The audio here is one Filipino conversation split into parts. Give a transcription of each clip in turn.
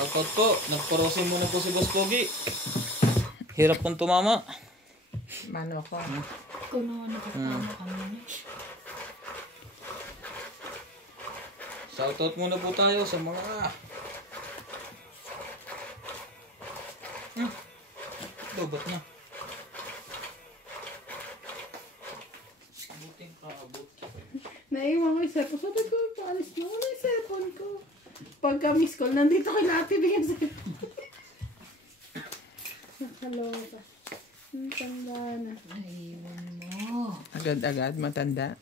Shoutout po. Nagparosin muna po si Boss Pogi. Hirap pong tumama. Mano ako. Kung naman nakatama kami. Shoutout muna po tayo sa mga... Dobat na. Abutin ka, abot. Naiwan ko yung cellphone. Sabi ko, paalis na wala yung cellphone ko. Pagka miss call, nandito kay Lati yung cellphone. Nakaloka. Ang tanda na. Naiwan mo. Agad-agad, matanda.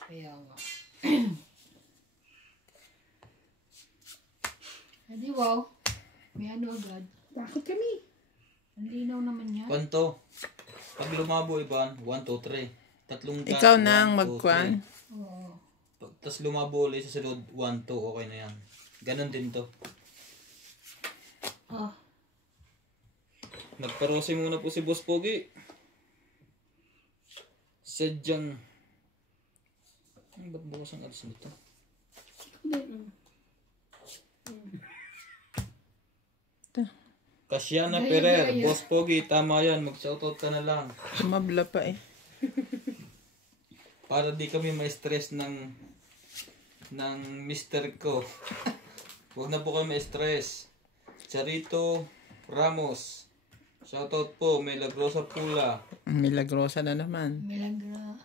Kaya nga. Adi wow. May ano agad. Takot kami. Ang linaw naman yan. Kwanto. Pag lumabo, Ivan, 1, 2, 3. Tatlong dot, Ikaw na ang 1, 2, magkwan. 3. Oo. Tapos lumabo ulit sa sunod, 1, 2, okay na yan. Ganon din to. Oh. Nagparosin muna po si Boss Pogi. Sadyang... Ba't bukas ang ads nito? Kasiana Gaya, Ferrer, gaya. Boss Pogi, tama yan. Mag-shoutout ka na lang. Sumabla pa eh. Para di kami ma-stress ng mister ko. Huwag na po kami ma-stress. Charito Ramos. Shoutout po. Milagrosa Pula. Milagrosa na naman. Milagra.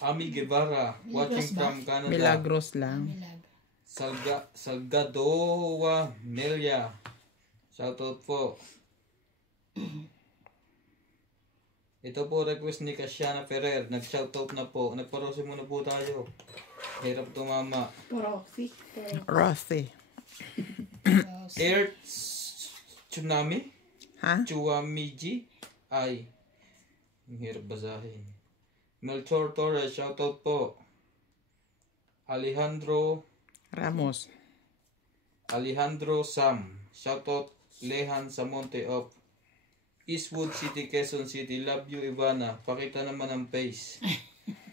Ami Guevara. Watching Milagros ba? from Canada. Milagros lang. Milag. Salgadoa Melia. Shoutout po. Ito po request ni Kasiana Ferrer. Nag-shoutout na po. Nagparosin muna po tayo. Hirap tumama. Proxy. Rossi. Earth Tsunami? Ha? Chuamiji? Ay. Ang hirap basahin. Melchor Torres. Shoutout po. Alejandro Sam. Shoutout Lehan Samonte of Eastwood City, Quezon City. Love you, Ivana. Pakita naman ang face.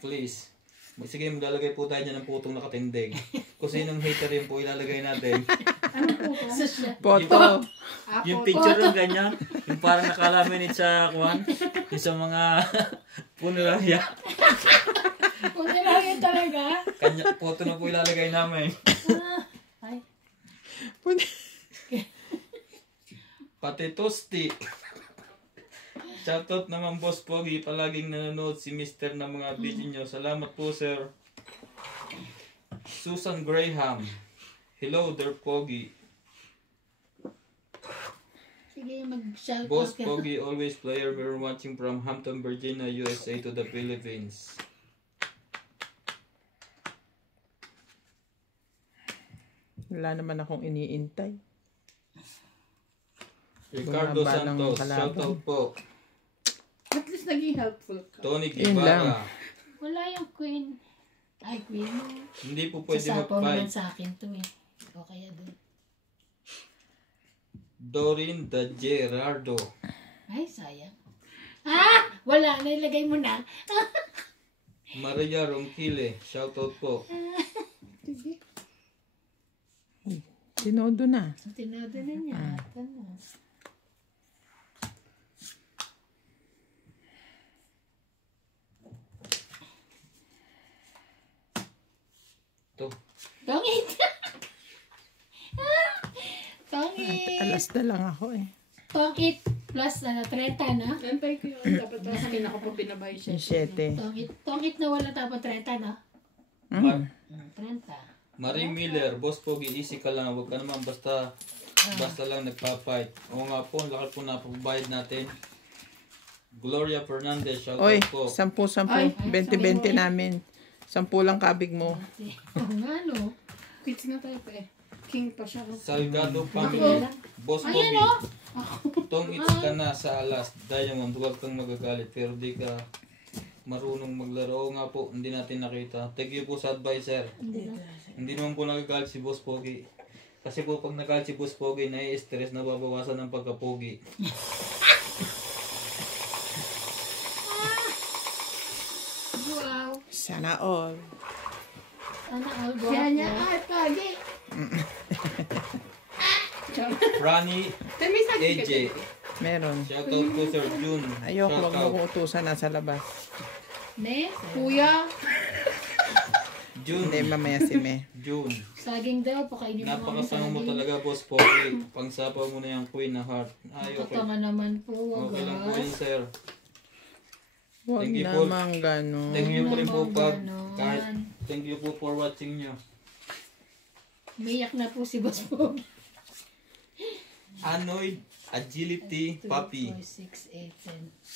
Please. Sige, maglalagay po tayo dyan ng putong nakatindig. Kung sinong hater yun po, ilalagay natin. Ano po ba? Poto. Yung picture ng ganyan, yung parang nakalaminate sa kwan, yung sa mga punerarya. Punerarya talaga? Kanya, photo na po ilalagay namin. Ay. Pati tosti. Shoutout naman Boss Pogi, palaging nanonood si Mr. ng mga video nyo. Salamat po sir. Susan Graham. Hello there Pogi. Sige, mag-shout Boss out ka. Pogi, always player. We're watching from Hampton, Virginia, USA to the Philippines. Wala naman akong iniintay. Ricardo Bumabalang Santos, kalaban. shoutout po. At least naging helpful ka. Tony Yun lang. Guevara. Wala yung queen. Ay, queen mo. Hindi po pwede Sasapaw naman mag-fight. sa akin to eh. O kaya doon. Dorin de Gerardo. Ay, sayang. Ah! Wala, nailagay mo na. Maria Ronquile, shoutout po. Sige. Tinodo na. Tinodo na niya. Ano? To. Tongit! Tongit! Alas na lang ako eh. Tongit plus 30 na? Antay ko yun. Dapat mas kinaka pa binabay siya. Yung 7. Tongit na wala tapos 30 na? Mar- 30. Marie Miller, Boss Pogi, easy ka lang. Huwag ka naman basta lang nagpa-fight. Oo nga po, ang laki po na pagbayad natin. Gloria Fernandez, Oy, shoutout po. 10-10. Ay, 20-20 namin. 10 lang kabig mo. Oo nga no. Quits na tayo pa eh. King pa siya. Salgado Family, Ako. Boss Ayan Pogi. o! Tongits ka na sa alas. Diamond, huwag kang magagalit. Pero di ka marunong maglaro. Oo nga po, hindi natin nakita. Thank you po sa advice, sir. Hindi naman po nagagalit si Boss Pogi. Kasi po pag nagalit si Boss Pogi, nai-stress, nababawasan ng pagka-pogi. Wow! Sana all. Sana all go Kaya niya, ako. ay, pagi. Franny Dami sa AJ. Meron. Shoutout po Sir June. Ayoko, wag mo Shoutout. ko utusan nasa labas. Ne? Kuya. June. Hindi, mamaya si Me. June. Saging daw, pakainin mo kami Napakasama mo saging. talaga, Boss Pogi. Pangsapaw mo na yung Queen na Heart. Ay, okay. Katanga naman po, Okay lang po yun, wagas. sir. Huwag Thank you po. namang gano'n. Thank you po rin po pag Ganon. kahit thank you po for watching nyo. Umiyak na po si Boss po. Anoid Agility Papi. 4, 6,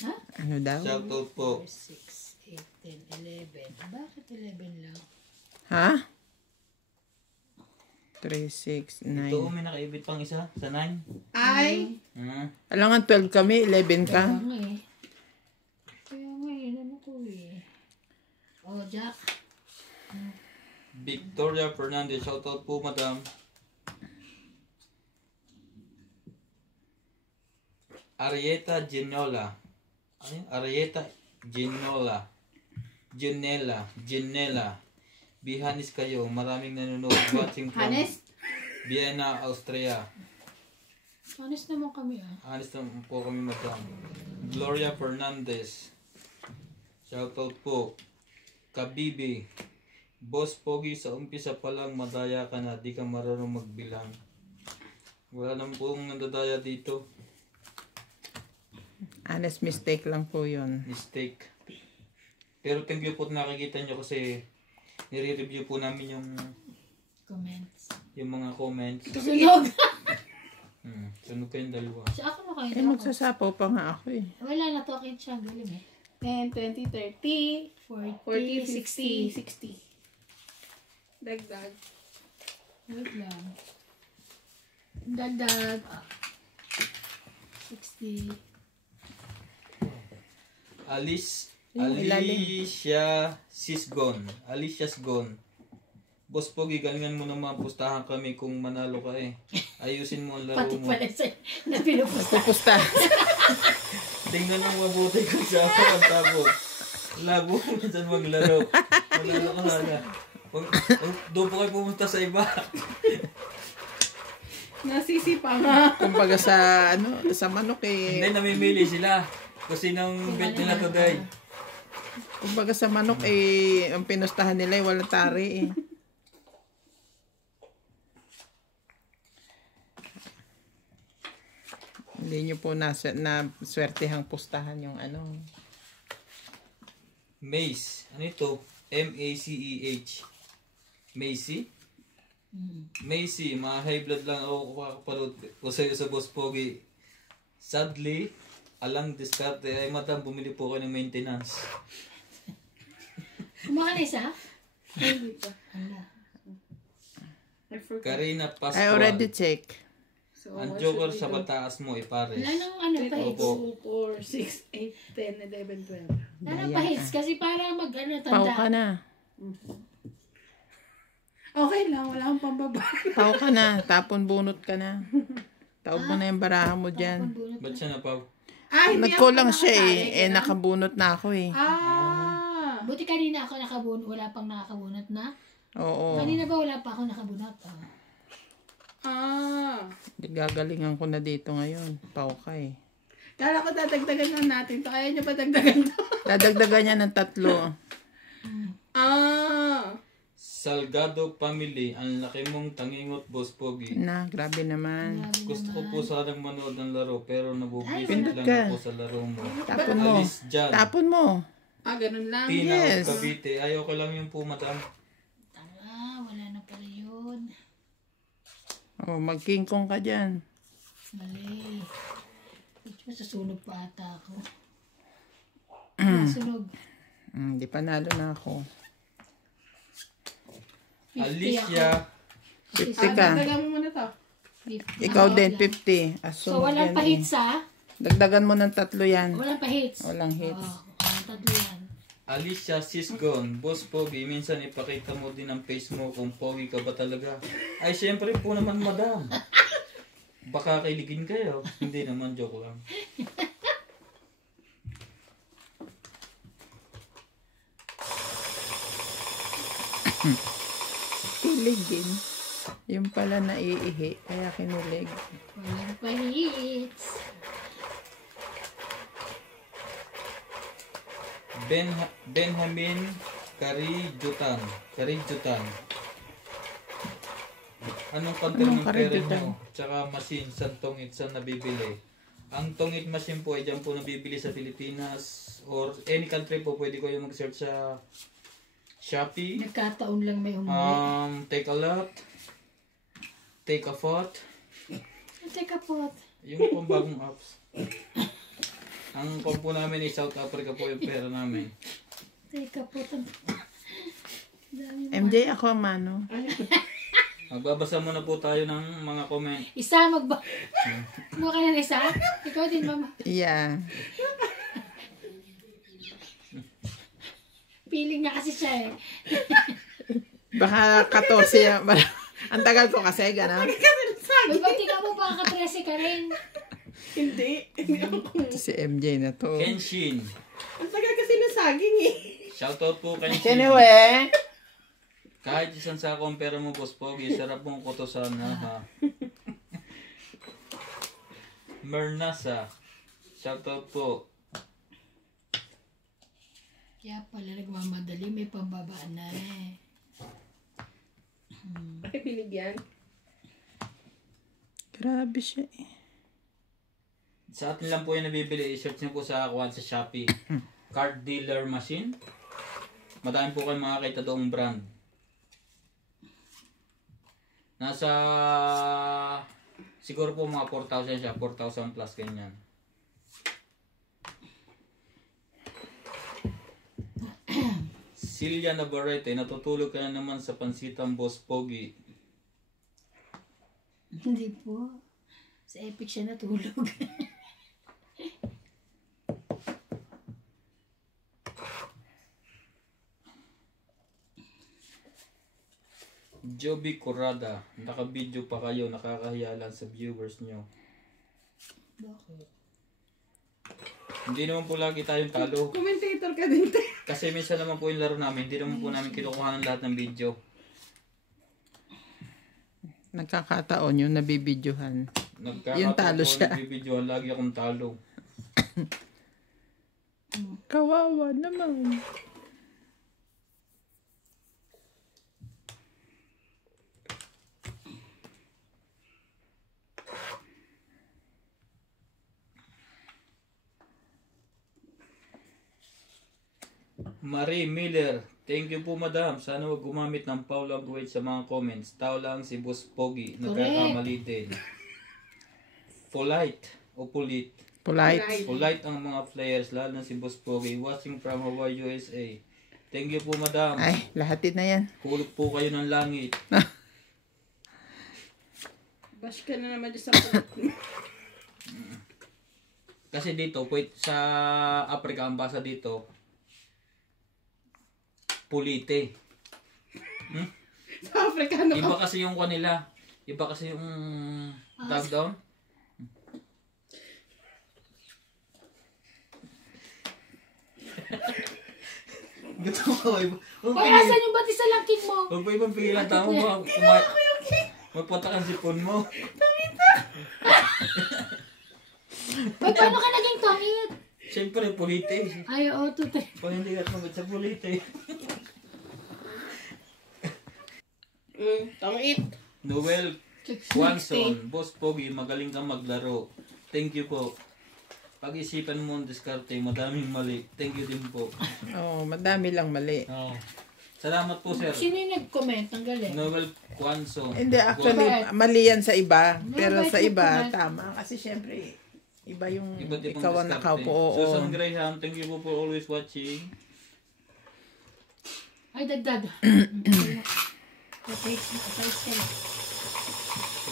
8, 10. Ha? Ano daw? Shoutout po. 4, 6, 8, 10, 11. Bakit 11 lang? Ha? 3, 6, Ito, 9. may nakaibit pang isa sa 9. Ay. Alangan 12 kami, 11 ka. Kaya nga eh. Kaya nga eh, ano ko eh. Oh, Jack. Victoria Fernandez. Shoutout po, madam. Arieta Ginola. Ayun, Arieta Ginola. Ginela. Bihanis kayo. Maraming nanonood. Watching from Hanes. Vienna, Austria. Honest naman kami ah. Honest naman po kami, madam. Gloria Fernandez. Shoutout po. Kabibi. Boss Pogi, sa umpisa pa lang madaya ka na. Di ka marunong magbilang. Wala naman pong nadadaya dito. Honest mistake lang po yun. Mistake. Pero thank you po nakikita nyo kasi nire-review po namin Comments. yung mga comments. Sunog! Sunog kayong dalawa. Siya ako na kayo. Eh, magsasapaw pa nga ako eh. Wala na to akin siya. Galing eh. 10, 20, 30, 40, 40, 60. 60. Dagdag. Wait lang. Dagdag. 60. Alicia Sisgon. Boss Pogi, galingan mo naman pustahan kami kung manalo ka eh. Ayusin mo ang laro Pati mo. pala sa na pinupusta. Pupusta. Tingnan mo mabuti kung sa ako ang tabog. Labo mo dyan maglaro. Manalo ka sana. Doon po kayo pumunta sa iba. Nasisipa nga. Kumbaga sa, sa manok eh. Hindi, namimili sila. Kasi nang bet nila today. Kumbaga sa manok eh, ang pinustahan nila eh, walang tari eh. Hindi nyo po na swertehang pustahan yung ano. Mace. Ano ito? M-A-C-E-H. Macy? Macy, mga high blood lang ako kapapanood ko sa'yo sa Boss Pogi. Sadly, alang diskarte ay madam, bumili po kayo ng maintenance. Kumakan na isa? Hindi pa. Hala. I forgot. Karina I Pascual. already check. So, Ang what joker should we sa do? bataas mo, ipares. Wala nang ano pa hits. Opo. 2, 4, 6, 8, 10, 11, 12. Wala nang pa hits kasi para mag ano Pau ka tanda. na. Okay lang, wala akong pambaba. Pau ka na. Tapon bunot ka na. Taob mo na yung baraha mo dyan. Ba't siya napaw? Hindi Nagkulang ako siya nakasali, eh. Eh, ganun. nakabunot na ako eh. Buti kanina ako nakabunot, wala pang nakakabunot na. Oo. Kanina ba wala pa ako nakabunot? Gagalingan ko na dito ngayon. Pau ka eh. Kala ko dadagdagan lang natin to. Kaya nyo pa dagdagan to? Dadagdagan niya ng 3. Salgado Family, ang laki mong tangingot, Boss Pogi. Na, grabe naman. Gusto ko po sanang manood ng laro, pero nabubisit Pindot lang ka. ako sa laro mo. Tapon mo. Alice Jan. Tapon mo. Ganun lang. Tina Yes. Cavite. Ayaw ko lang yung po, madam. Tanga, wala na pala yun. Oh, mag-king kong ka dyan. Mali. Masusunog pa ata ako. Masunog. Di panalo na ako. 50 Alicia. 50 ka. Dagdagan mo muna to. 50. Ikaw Ako din, lang. 50. So, walang pa hits ha? Dagdagan mo ng 3 yan. Walang pa hits. Walang hits. Tatlo yan. Alicia Sisgon. Boss Pogi, minsan ipakita mo din ang face mo kung pogi ka ba talaga. Ay, syempre po naman, madam. Baka kiligin kayo. Hindi naman, joke lang. kiligin. Yung pala naiihi, kaya kinilig. Walang pahits. Benjamin Carijutan. Anong counter ng pera Carijutan? nyo? Tsaka machine, saan tongit, saan nabibili? Ang tongit machine po ay dyan po nabibili sa Pilipinas or any country po. Pwede ko yung mag-search sa Shopee. Nagkataon lang may umuwi. Take a lot. Take a thought. Teka po. Yung pong bagong apps. Ang kompo namin ay South Africa po yung pera namin. Teka po. MJ, ako ang mano. Magbabasa muna po tayo ng mga comment. Isa Mukha ka ng isa? Ikaw din, mama. Yeah. Feeling niya kasi siya eh. Baka 14 yan. Ang tagal ko kasi, gano'n. Magbati ka mo, baka ka-13 ka rin. Hindi. Ito si MJ na to. Kenshin. Ang tagal kasi ng saging eh. Shoutout po Kenshin. Anyway. Kahit isang sako ang pera mo, Boss Pogi, sarap mong kutosan ha. Mernasa. Shoutout po. Kaya pala nagmamadali, may pambabaan na eh. Ay, binigyan. Grabe siya eh. Sa atin lang po yung nabibili. I-search nyo po sa Kwan sa Shopee. Card dealer machine. Madami po kayong makakita doong brand. Nasa siguro po mga 4,000 siya. 4,000 plus ganyan. Silya Navarrete, natutulog ka na naman sa pansitang Boss Pogi. Hindi po. Sa Epic siya natulog. Joby Corrada, naka-video pa kayo, nakakahiya lang sa viewers nyo. Bakit? Hindi naman po lagi tayong talo. Commentator ka din, te. Kasi minsan naman po yung laro namin, hindi naman po namin kinukuha ng lahat ng video. Nagkakataon yung nabibidyohan. Yung Nagkakataon talo po siya. nagbibidyohan, lagi akong talo. Kawawa naman. Marie Miller, thank you po madam. Sana wag gumamit ng foul language sa mga comments. Tao lang si Boss Pogi, nagkakamali din. Polite o polite. Polite. Polite ang mga players, lalo na si Boss Pogi. Watching from Hawaii, USA. Thank you po madam. Ay, lahatin na yan. Kulog po kayo ng langit. Bash ka na naman dyan sa Kasi dito, sa Africa, ang basa dito, pulite. sa Afrikano ka. Iba kasi yung kanila. Iba kasi yung tag down. Gusto ko ba? Hoy, asan yung batis sa langkit mo? Huwag pa ibang pigilan tao mo. Magpunta kang sipon mo. Hoy, paano ka naging tongit? Siyempre, pulite. Ay, oo, tutoy. Kung hindi ka tumagod sa pulite. Tangit. Noel Quanson, Boss Pogi, magaling kang maglaro. Thank you po. Pag-isipan mo ang diskarte, madaming mali. Thank you din po. Oo, madami lang mali. Oh. Salamat po, sir. Sino yung nag-comment? Ang galing. Noel Quanson. Hindi, actually, mali yan sa iba. Pero Mabait sa yung iba, comment. tama. Kasi syempre, iba yung Iba't ibang ikaw ang diskarte. nakaupo. Oo. Susan Graham, thank you po for always watching. Ay, dagdag. Patay ka na.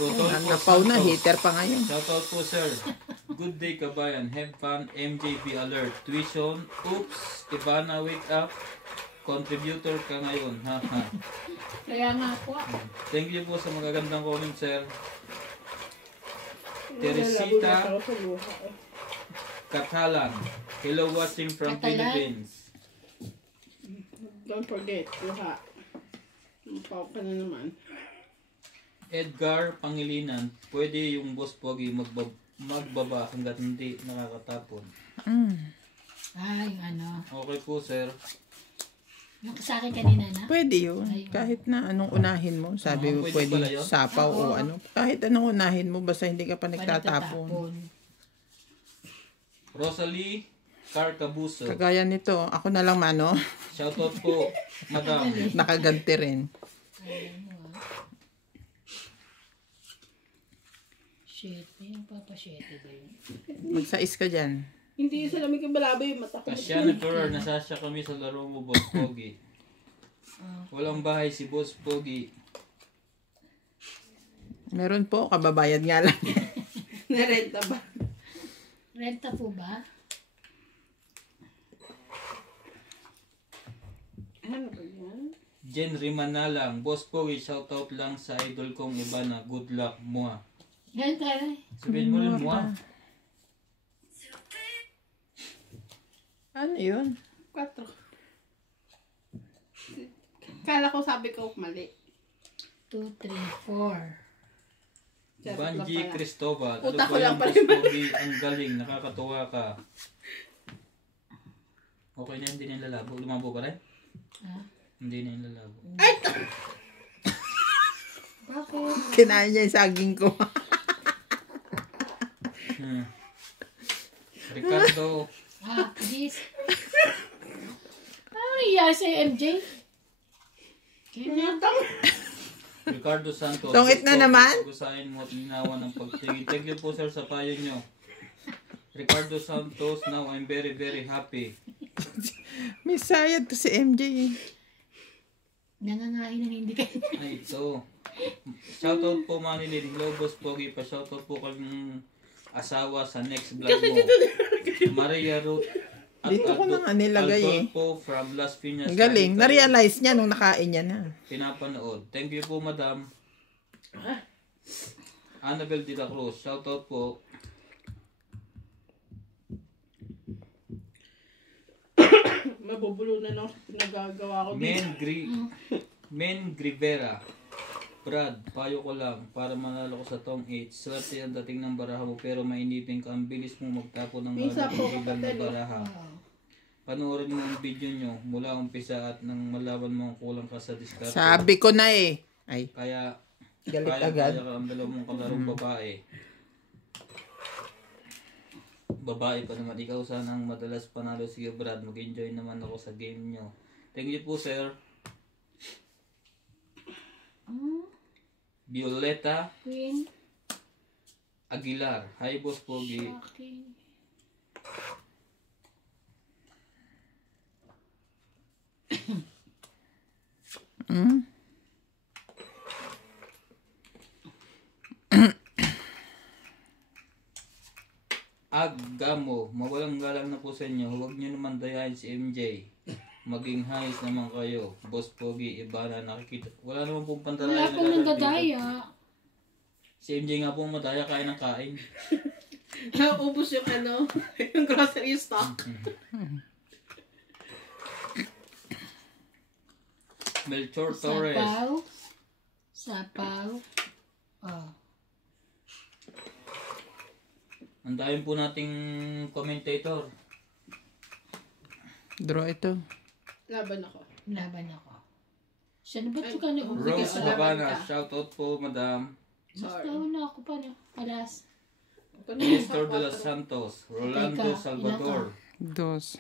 Rodolfo Napaw na, Santos. hater pa ngayon. Shoutout po, sir. Good day, kabayan. Have fun. MJB alert. Tuition. Oops. Ivana, wake up. Contributor ka ngayon. Ha, ha. Kaya nga po. Thank you po sa magagandang comment, sir. Teresita Catalan. Hello, watching from Catalan? Philippines. Don't forget, luha. Pao ka na naman. Edgar Pangilinan, pwede yung Boss Pogi magbaba hanggat hindi nakakatapon. Ay, ano. Okay po, sir. Yung sa akin kanina na. Pwede yun. Kahit na anong unahin mo. Sabi mo Pwede pwede pala yun? sapaw o ano. Kahit anong unahin mo, basta hindi ka pa nagtatapon. Rosalie Carcabuso. Kagaya nito, ako na lang mano. Shoutout po, madam. Nakaganti rin. Shete. Yung papashete ba yun? Magsais ka dyan. Hindi sa lamig yung balabay yung mata ko. Kasyana Ferrer, nasasya kami sa laro mo, Boss Pogi. Walang bahay si Boss Pogi. Meron po, kababayad nga lang. Narenta ba? Renta po ba? Ano ba yan? Jen Rimanalang, Boss Pogi, shoutout lang sa idol kong iba na good luck mo. Yan tayo. Sabihin mo rin mo. Ano yun? 4. Kala ko sabi ko mali. 2, 3, 4. Banji Cristobal, Utak ko ba lang yung pala Boss yung Pogi? Ang galing, nakakatuwa ka. Okay na, hindi na yung lalabo. Lumabo ka rin? Ha? Hindi na yung lalabo. Bakit? Kinain niya yung saging ko. Ricardo, This. Ano nangyayari sa MJ? Ricardo Santos. Tungit na naman? Gusahin mo at linawan ng pagtingin. Thank you po, sir, sa payo nyo. Ricardo Santos, now I'm very, very happy. May sayad to si MJ. Nangangain ng hindi kayo. Ay, ito. Shoutout po, Manilin. Hello, Boss Pogi. Pa-shoutout po kaming asawa sa next vlog mo. Maria Ruth at Dito ko na nga nilagay eh. Adolfo from Las Piñas. Galing. Na-realize niya nung nakain niya na. Pinapanood. Thank you po, madam. Annabel de la Cruz. Shoutout po. Mabubulunan ako sa nagagawa ko Men Grivera. Brad, payo ko lang para manalo ko sa Tong 8. Swerte ang dating ng baraha mo pero mainipin ka. Ang bilis mo magtapo ng Minsan po, mga na kapatid, baraha. Panoorin mo ang video nyo mula umpisa at nang malaman mo ang kulang ka sa diskarte. Sabi ko na eh. Ay, Kaya galit kaya agad. ka ang dalawang mong kalarong babae. Babae pa naman. Ikaw sana ang madalas panalo. Sige Brad, mag-enjoy naman ako sa game nyo. Thank you po, sir. Violeta Queen. Aguilar. Hi, Boss Pogi. Okay. Agamo, mawalang galang na po sa inyo. Huwag nyo naman dayahin si MJ. Maging hayos naman kayo. Boss Pogi, iba na nakikita. Wala naman pong Wala pantalaya. pong nandadaya. Si MJ nga pong madaya, kain ng kain. Naubos yung ano, yung grocery stock. Melchor Torres. Sapaw. Sapaw. Oh. Andayin po nating commentator. Draw ito. Laban ako. Laban ako. Siya na ba't ka na Rose Sige, Habana, laban ka. shoutout po, madam. Basta Sorry. una ako pa na. Alas. Nestor de los Santos. Rolando Teka, Salvador. Dos.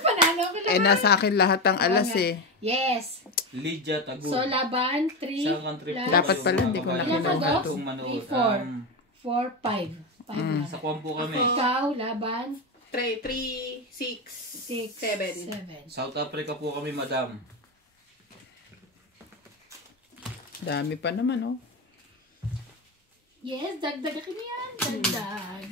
Panalo ko Eh, naman. nasa akin lahat ang alas eh. Yes. Lydia Tagun. So, laban, 3. Saan country po Dapat kayo, pala, mga hindi ko kabayan? nakinuha Ilan to. pong manood? 4, 5. 5 Sa Kwan po kami. Ikaw, laban, 3, 6, 6, 7. 7. South Africa po kami, madam. Dami pa naman oh. Yes, dagdagakin yan. Dagdag.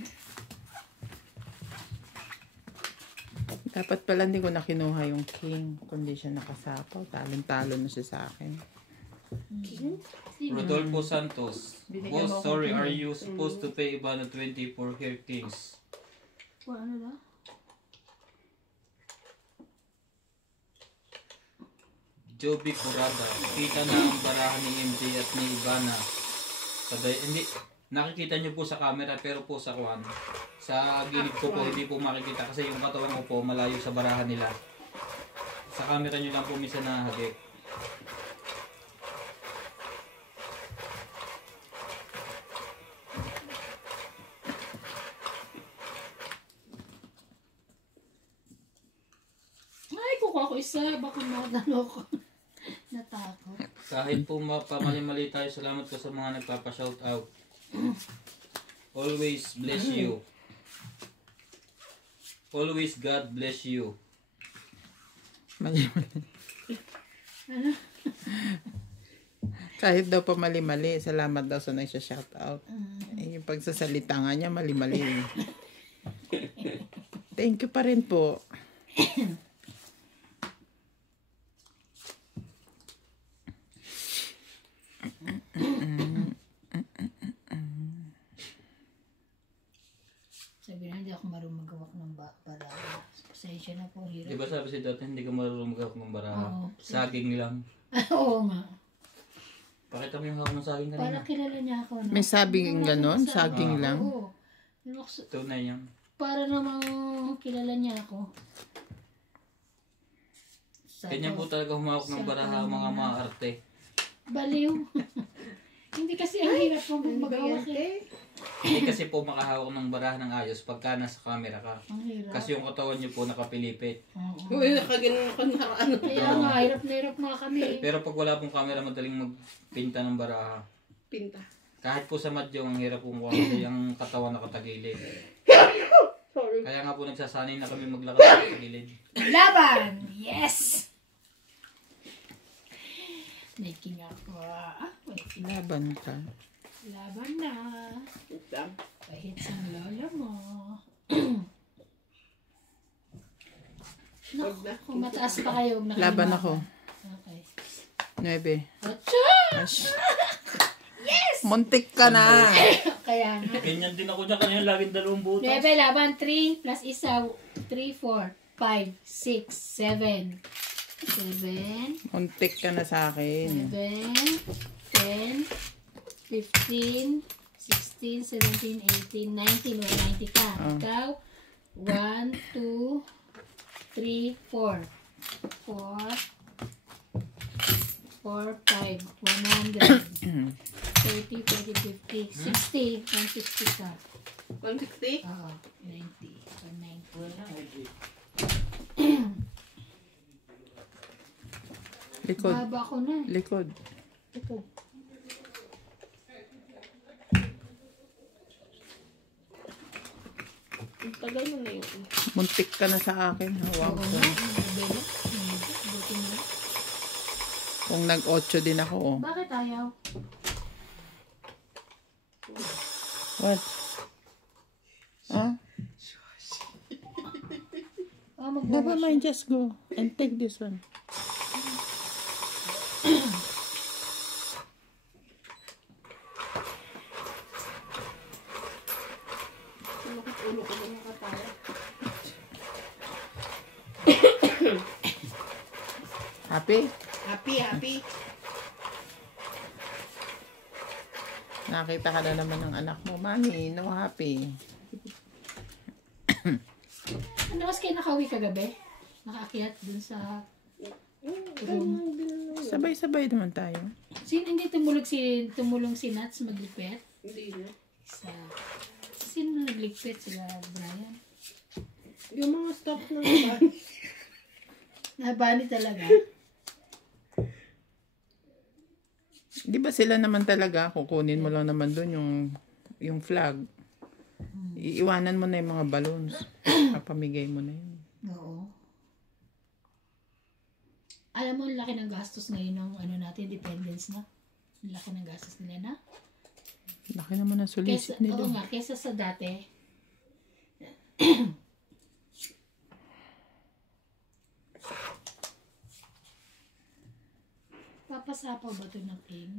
Dapat pala hindi ko na kinuha yung king. Kundi siya nakasapaw. Talon-talo na siya sa akin. Sino? Rodolfo Santos. Binigyan mo Boss, ako sorry, ng are you supposed to pay iba na 20 for Hair Kings? For ano na? Joby Curada. Kita na ang barahan ni MJ at ni Ivana. Hindi, nakikita nyo po sa camera pero po sa kuwan. Sa gilid ko po hindi po makikita kasi yung katawan ko po malayo sa barahan nila. Sa camera nyo lang po minsan nahagip. Ay, kukuha ko isa. Baka madalo ko. Natakot. Kahit po pamali-mali tayo, salamat po sa mga nagpapa-shoutout. Always bless you. Always God bless you. Mali-mali. Kahit daw pa mali-mali, salamat daw sa nagsha-shoutout. Yung pagsasalita nga niya, mali-mali. Thank you pa rin po. Sabi na, hindi ako marunong magawak ng baraha. Pasensya na po, hirap. Di ba sabi si dati, hindi ka marunong magawak ng baraha? Oo. Saging lang. Oo nga. Pakita mo yung hawak ng saging Para kanina. kilala niya ako. No? May sabing ganon? Saging Ah. lang? Oo. Tunay yan. Para namang kilala niya ako. Ganyan po talaga humawak ng baraha ang mga maarte. Baliw. Hindi kasi ang hirap mong magawak eh. Hindi kasi po makahawak ng baraha ng ayos pagka nasa camera ka. Ang hirap. Kasi yung katawan niyo po nakapilipit. Oo. Uy, nakaganon ka na ano. Kaya nga, hirap na hirap nga kami. Pero pag wala pong camera, madaling magpinta ng baraha. Pinta. Kahit po sa madyong, ang hirap pong kasi ang katawan nakatagilid. Sorry. Kaya nga po nagsasanay na kami maglakad sa tagilid. Laban! Yes! Making ako. Laban ka. Laban na. Pinta. Pahits ang lola mo. Naku, Wag na. kung mataas pa kayo, huwag na kayo Laban laban. ako. Okay. 9. Atcha! Ash. Yes! Muntik ka na. Kaya nga. Ganyan din ako niya kanina, laging dalawang butas. 9, laban. 3 plus isa. 3, 4, 5, 6, 7. 7. Muntik ka na sa akin. 11, 10, 15, 16, 17, 18, 19. O, 90 ka. Oh. Ikaw, 1, 2, 3, 4. 4, 5, 100. 30, 40, 50, 60. 160 ka. 160? Oo, 90. 190. Likod. Baba ko na. Likod. Ito. Ang tagal mo na yun. Muntik ka na sa akin. Hawak Oo ko. nga. Belo. Buti mo. Kung nag-8 din ako. Oh. Bakit ayaw? What? Ah? Never Magbawash. mind, just go. And take this one. Sumakit ulo ko na nakatawa. Happy? Happy. Nakita ka na naman ng anak mo. Mami, no happy. Ano kasi kayo nakauwi kagabi? Nakaakyat dun sa room. Sabay-sabay naman tayo. Hindi tumulong si Nats magligpit? Hindi na. Sino nagligpit? Sila Brian? Yung mga staff na naman. Nabani talaga? Di ba sila naman talaga, kukunin mo lang naman doon yung flag. Iiwanan mo na yung mga balloons. Papamigay mo na yun. Oo. Alam mo, ang laki ng gastos ngayon ng natin, dependence na. Ang laki ng gastos nila na. Laki naman ang solicit nila. Oo nga, kesa sa dati. Papasapaw ba ito ng king?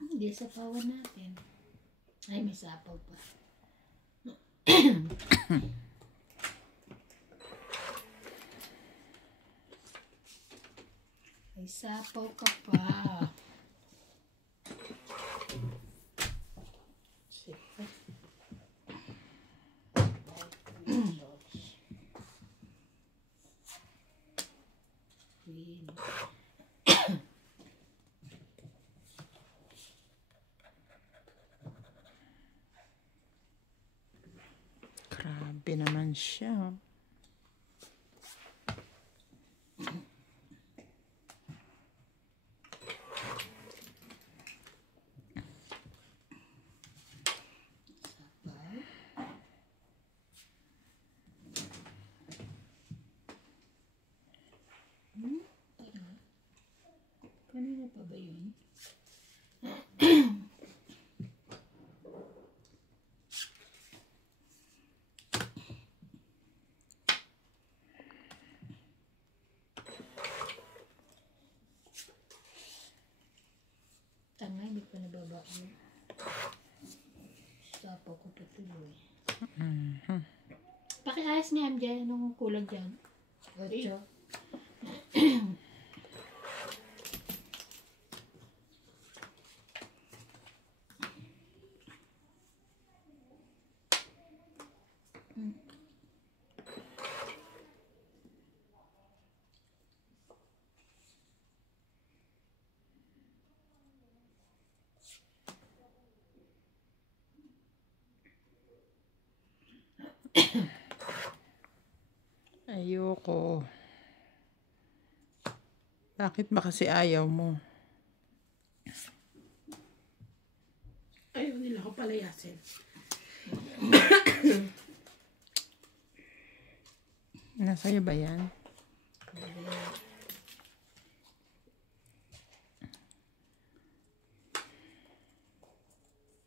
Hindi, sapawan natin. Ay, may sapaw pa. May sapaw ka pa. Queen. Grabe naman siya. Kanina pa ba yun? Tanga, hindi pa nababa yun. Sapaw ko patuloy. Pakiayos niya, MJ. Anong kulang dyan? 8. Ayoko. Bakit ba kasi ayaw mo? Ayaw nila ako palayasin. Nasa'yo ba yan?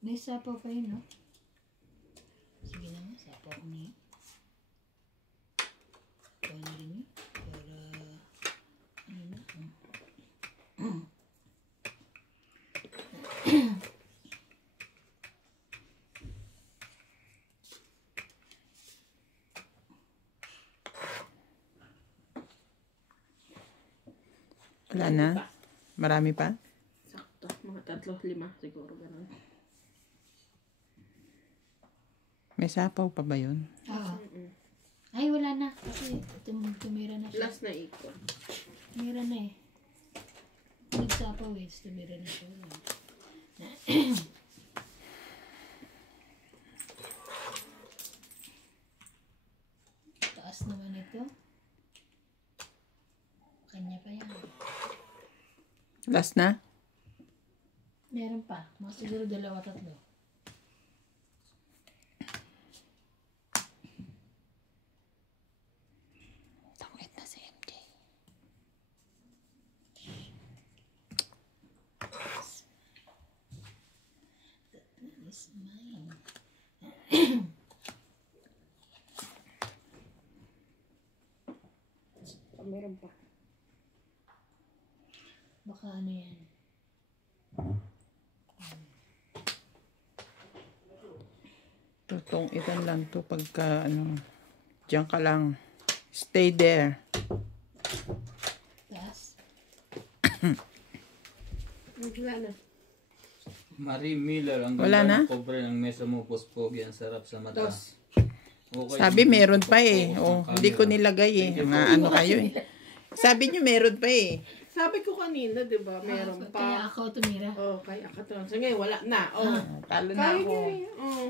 May sapaw pa yun, no? Sige na nga, sapaw ko niya. Paano din yun? Para, ano na? Wala na? Marami pa? Sakto. Mga 3-5 siguro. Ganun. May sapaw pa ba yun? Oo. Ay, wala na. Kasi tumira na siya. Last na ikot. Tumira na eh. Nagsapaw eh. Tumira na siya. Taas naman ito. Kanya pa yan. Last na? Meron pa. Mga siguro 2-3. Tangit na si MJ. That is mine. Meron pa. Baka ano yan. Tutong itan lang to pagka ano. Diyan ka lang. Stay there. Taas. Wala na. Marie Miller, ang Wala ganda na? ng cover ng mesa mo, pospogi, ang sarap sa mata. Dos. Okay, Sabi meron pa eh. focus ng Oh, hindi ko camera. nilagay eh. Thank you Nga po. ano kayo eh. Sabi niyo meron pa eh. Sabi ko kanina, di ba? Meron Kaya pa. ako tumira. Oh, kaya ka to. So ngayon, wala na. Oh. Talo na Kaya ako. niya. Oh.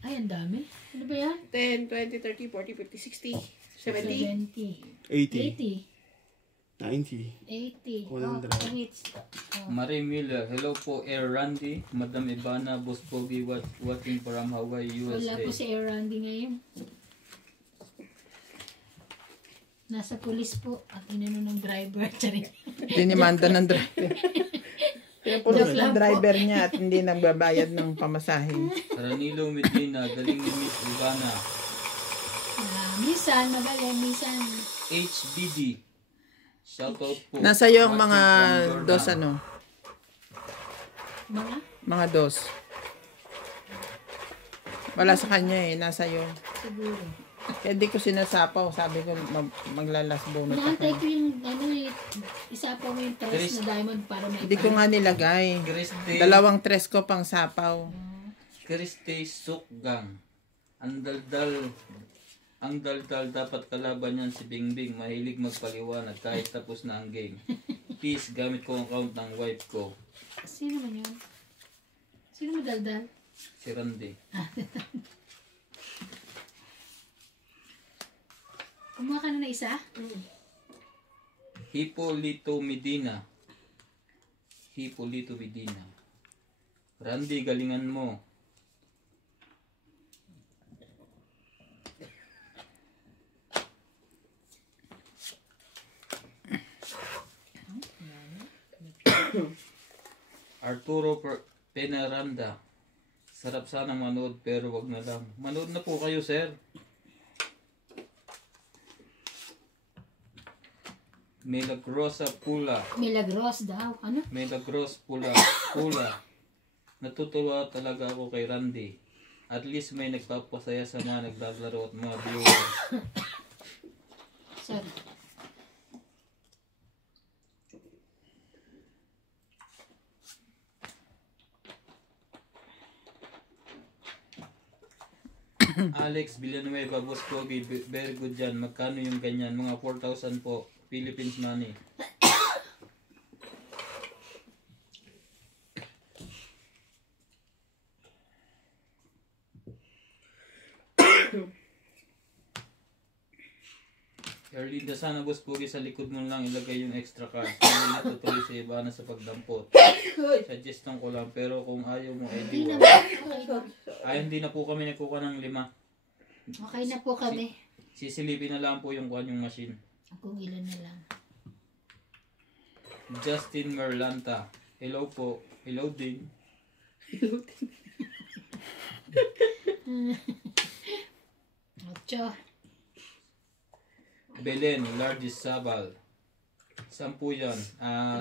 Ay, ang dami. Ano ba yan? 10, 20, 30, 40, 50, 60, 70. 70. 80, 80. 90. 80. 100. Oh, it's, Marie Miller, hello po Air Randy, Madam Ivana, Boss Pogi, watching from Hawaii, wala USA. po si Air Randy ngayon. Nasa pulis po at inano ng driver. Charing. Dinimanda ng driver. Pinapulis Joke ng lang po. driver niya at hindi nagbabayad ng pamasahe. Ranilo Medina, galing ni Miss Ivana. Minsan, magaling. Minsan, HBD, shoutout po. Nasa iyo ang Watching mga from Jordan. dos ano? mga, Mga dos. Wala sa kanya eh. Nasa iyo. siguro. Kaya di ko sinasapaw. Sabi ko maglalas bonus Inaantay ako. ko yung, isapaw mo yung tres na diamond para may Hindi ko nga nilagay. Christy. 2 tres ko pang sapaw. Christy Sukgang. Ang daldal dapat kalaban yan si Bingbing. Mahilig magpaliwanag kahit tapos na ang game. Peace, gamit ko ang account ng wife ko. Sino man yun? Sino madaldal? Si Randy. Kumuha ka na ng isa? Hipolito Medina. Hipolito Medina. Randy, galingan mo. Arturo Penaranda. Sarap sana manood pero wag na lang. Manood na po kayo, sir. Milagrosa Pula. Milagros daw. Ano? Milagros Pula. Pula. Natutuwa talaga ako kay Randy. At least may nagpapasaya sa mga naglalaro at mga viewers. Sorry. Alex Villanueva, Boss Pogi, very good dyan. Magkano yung ganyan? Mga 4,000 po. Philippines money. Erlinda, sana Boss Pogi sa likod mo lang ilagay yung extra card. Hindi natutuloy sa iba na sa pagdampot. Suggestion ko lang, pero kung ayaw mo, Hindi edi na wag. ba? Ay, hindi na po kami nagkuha ng 5. Okay na po kami. Sisilipin na lang po yung kuhan yung machine. Kung ilan na lang. Justin Merlanta. Hello po. Hello din. Ocho. Belen, Largest Sabal. 10 yan.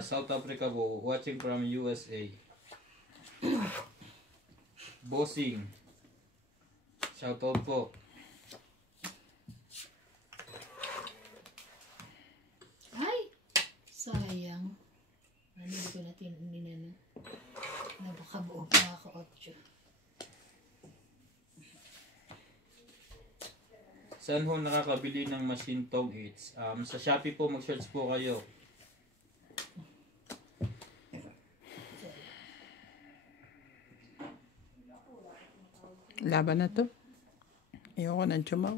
South Africa po. Watching from USA. Bossing. Shoutout po. Ay! Sayang. Ano, hindi ko natin ninano. Nabakabuo pa ako. Ocho. Saan ho nakakabili ng machine tong eats? Sa Shopee po, mag-search po kayo. Laban na to. Ayoko ng chumaw.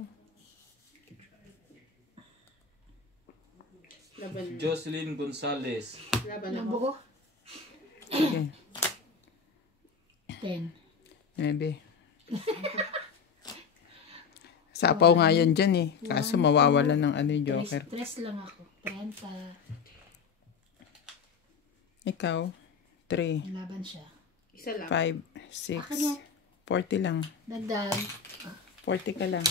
Laban. Jocelyn Gonzalez. Laban Ang ako. buo? Sige. 10. 9. Sapaw nga yan dyan eh. Kaso mawawala ng ano yung joker. Tres lang ako. 30. Ikaw, 3, Laban siya. Isa lang. 5, Akin yan. 6, 40 lang. Dagdag. 40 ka lang.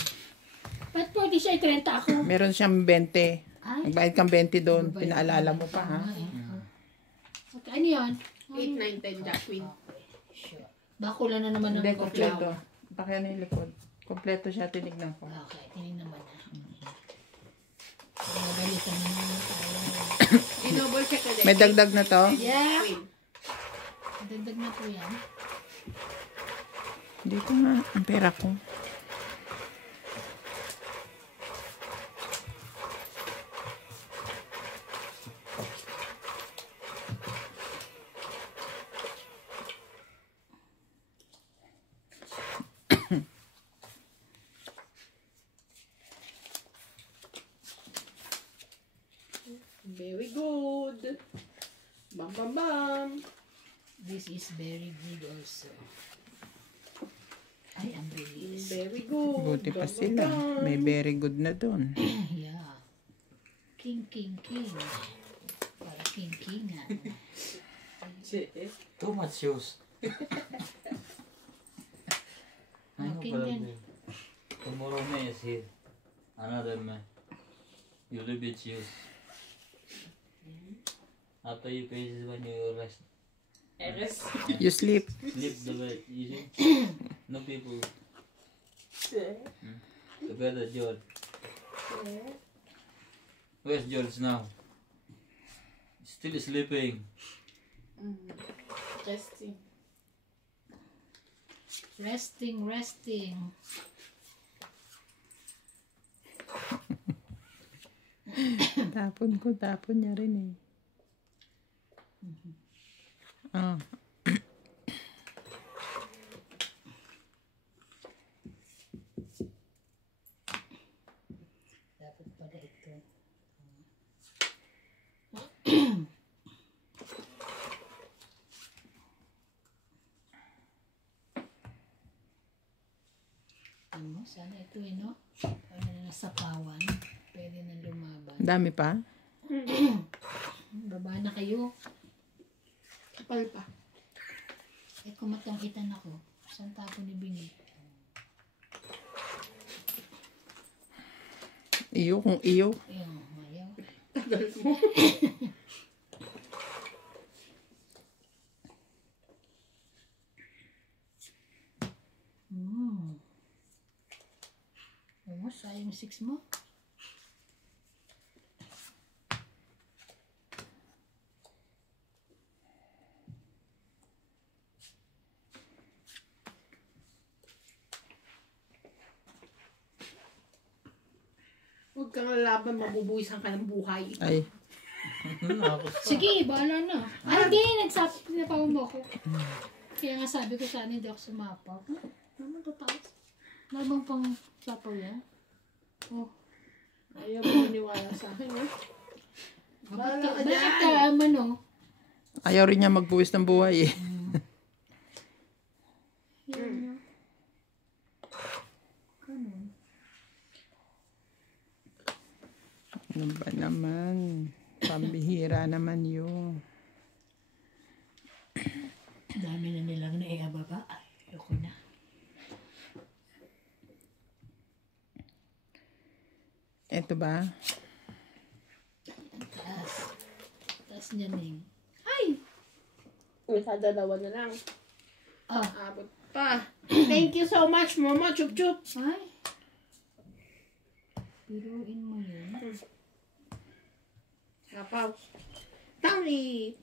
Ba't 40 siya? 30 ako. Meron siyang 20. Ay. Magbayad kang 20 doon. Pinaalala mo pa ha. Okay, ano yun? 8, 9, 10, Jack Queen. Sure. Bakula na naman ng Hindi, koklaw. kompleto. Baka yan yung likod. Kompleto siya, tinignan ko. Okay, tinignan mo na. Nabalitan na naman tayo. I-double check ulit. May dagdag na to? Yeah! Queen. Dagdag na po yan. Dito nga, ang pera ko. Very good. Bam, bam, bam. This is very good also. Ay, ang bilis. Very good. Buti pa Bam, bam, sila. bam. May very good na doon. Yeah. King, king, king. Para king-kingan. Too much shoes. King din. Tomorrow May is here. Another May. You leave it shoes. After you pay this when you rest. Eres. You sleep. Sleep the way. You see? No people. Together, George. Where's George now? Still sleeping. Testing. Resting. Tapon niya rin eh. Ah. Dapat pala ito. Sana ito no? Para na nasapawan. Pwede na lumaban. Dami pa? Baba na kayo. Kapal pa. Eh, kumatang-itan ako. Saan tapo ni Bingi? Iyo kung iyo. Ayun, ayaw. Tagal mo. Oo, sayang 6 mo. Huwag kang lalaban, mabubuwisan ka ng buhay. Ay. Sige, bahala na. Ay, hindi. Napawa mo ako. Kaya nga sabi ko sana hindi ako sumapaw. Ano tataas? Labang pang sapaw yan. Oh. Ayaw mo maniwala sa akin, ha? Bahala ka Bakit dyan. ka, ano? Ayaw rin niya magbuwis ng buhay eh. Yan na. Ganun. Ano ba naman? Pambihira naman yun. Dami na nilang naiababa. Ay, ayoko na. Ito ba? Taas. Taas niya ning. Nakadalawa na lang. Ah. Abot pa. Thank you so much, Mama. Chup chup. Ay. Piruin mo yun. Kapaw. Tangi.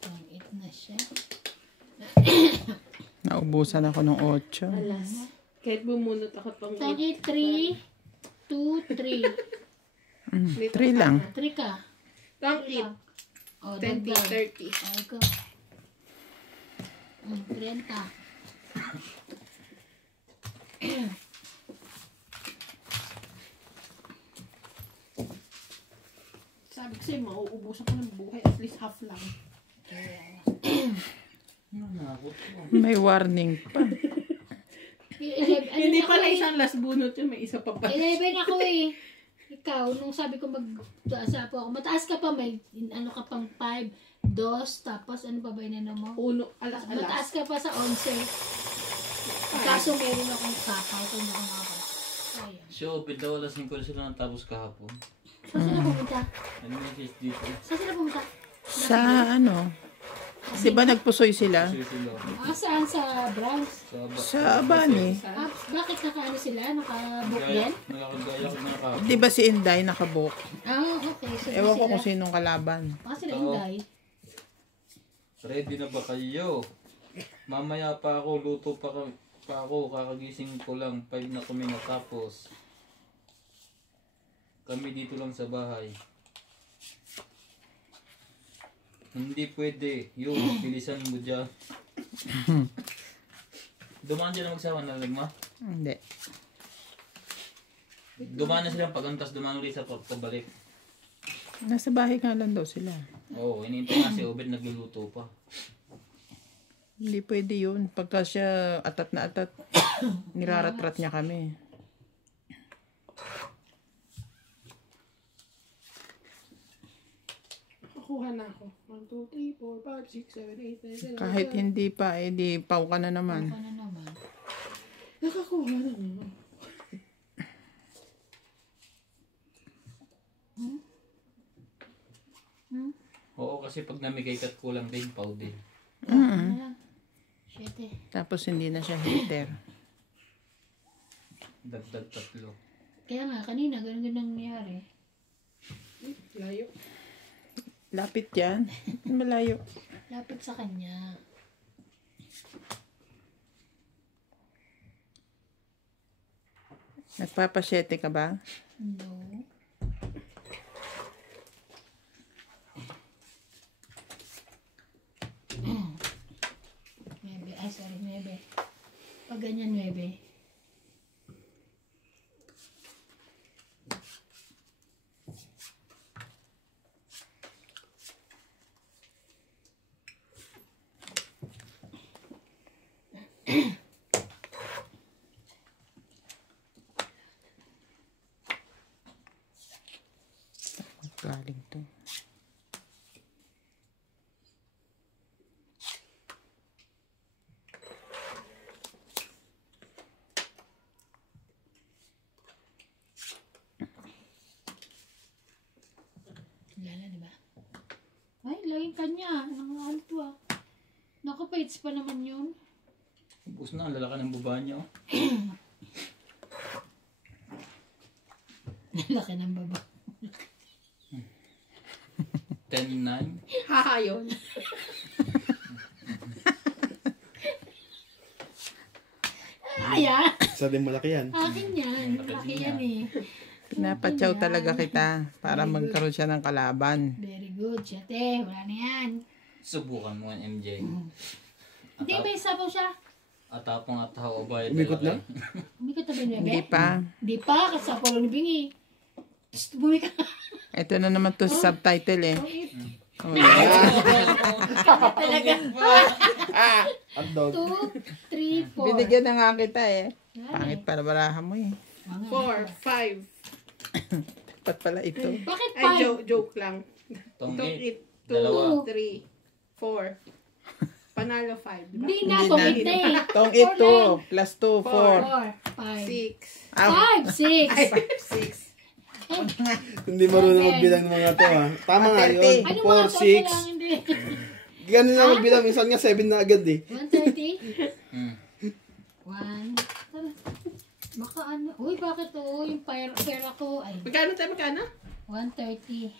Pang-it na siya. Naubusan ako ng 8. Alas. Kahit bumunot ako pang Tagi 3, 2, 3. 3 lang. 3 ka. Tangi. O, 20, dagdag. 30. Ay ko. 30. Sabi ko sa'yo, mauubusan ko ng buhay. At least half lang. May warning pa. Hindi pala isang last bunot yun. May isa pa pa. 11 ako eh. Ikaw, nung sabi ko magtaas po ako, mataas ka pa, may ano ka pang 5, 2, tapos ano pa ba yun mo? Uno, alas. Mataas ka pa sa 11. Kaso meron akong kapaw kung ako makapasok. Sayang. So, pindaw alas 5 na sila natapos kahapon. Saan sila pumunta? Ano message dito? Saan sila pumunta? Sa ano? Di ba nagpusoy sila? Kasi sila. Saan? Sa Bronx? Sa Abani. Bakit nakaano sila? Nakabook yan? Nakakagaya ko na kahapon. Di ba si Inday nakabook? Okay. So, Ewan ko sila. kung sinong kalaban. Baka sila Oo. Inday. Ready na ba kayo? Mamaya pa ako, luto pa ako, kakagising ko lang, 5 na kami natapos. Kami dito lang sa bahay. Hindi pwede. Yung, bilisan mo dyan. Dumaan dyan na magsawa na lagma? Hindi. Dumaan na silang pagantas, dumaan ulit sa pabalik. Nasa bahay nga lang daw sila. Oo, iniintay nga si Obed, nagluluto pa. Hindi pwede yun. Pagka siya atat na atat, nirarat-rat niya kami. Nakuha na ako. 1, 2, 3, 4, 5, 6, 7, 8, 9, 10, Kahit hindi pa, eh di pau ka na naman. Ano na naman? Nakakuha na naman. Oo, kasi pag namigay ka't kulang din, pau din. Mm. Siyete. Tapos hindi na siya heater. Dagdag 3. Kaya nga, kanina, ganun nangyari. Layo. Lapit yan. Malayo. Lapit sa kanya. Nagpapasyete ka ba? No. Nuebe. Ay, sorry, 9. Pag ganyan, 9. Galing to. Lala, di ba? Ay, laging kanya. Nangangalit to ah. Nakapaits pa naman yun. Ubus na, ang lalaki ng baba niya. Oh. Laki ng baba. 10-9. Haha, yun. Ay, ah. Isa din malaki yan. Akin yan. Laki yan eh. Pinapatsaw talaga kita para magkaroon siya ng kalaban. Very good. Siyate, wala na yan. Subukan mo ang MJ. Hindi, may sabaw siya. Atapang at tao ba? Umikot na? Umikot na ba yung Hindi bebe? pa. Hindi pa, kasi sabaw lang ni Bingi. Tapos bumika. Ito na naman to subtitle eh. Oh, Talaga. Hotdog. 2, 3, 4. binigyan na nga kita eh. Pangit para barahan mo eh. 4, 5. Dapat pala ito. Bakit Ay, 5? joke lang. Tong Don't 8. eat. 2, Dalawa. 3, 4. Panalo 5, diba? Hindi na, Hindi tong na. ite. Tong ito, plus 2, 4. 4, 5. 6. 5, 6. 6. Hindi marunong magbilang ng mga to ha. Tama nga yun. Ano mga 4, to lang 6. hindi? Ganun na magbilang. Minsan nga 7 na agad eh. 130? Hmm. 1. Baka ano? Uy, bakit to? Yung pera ko ay Magkano tayo, magkano? 130.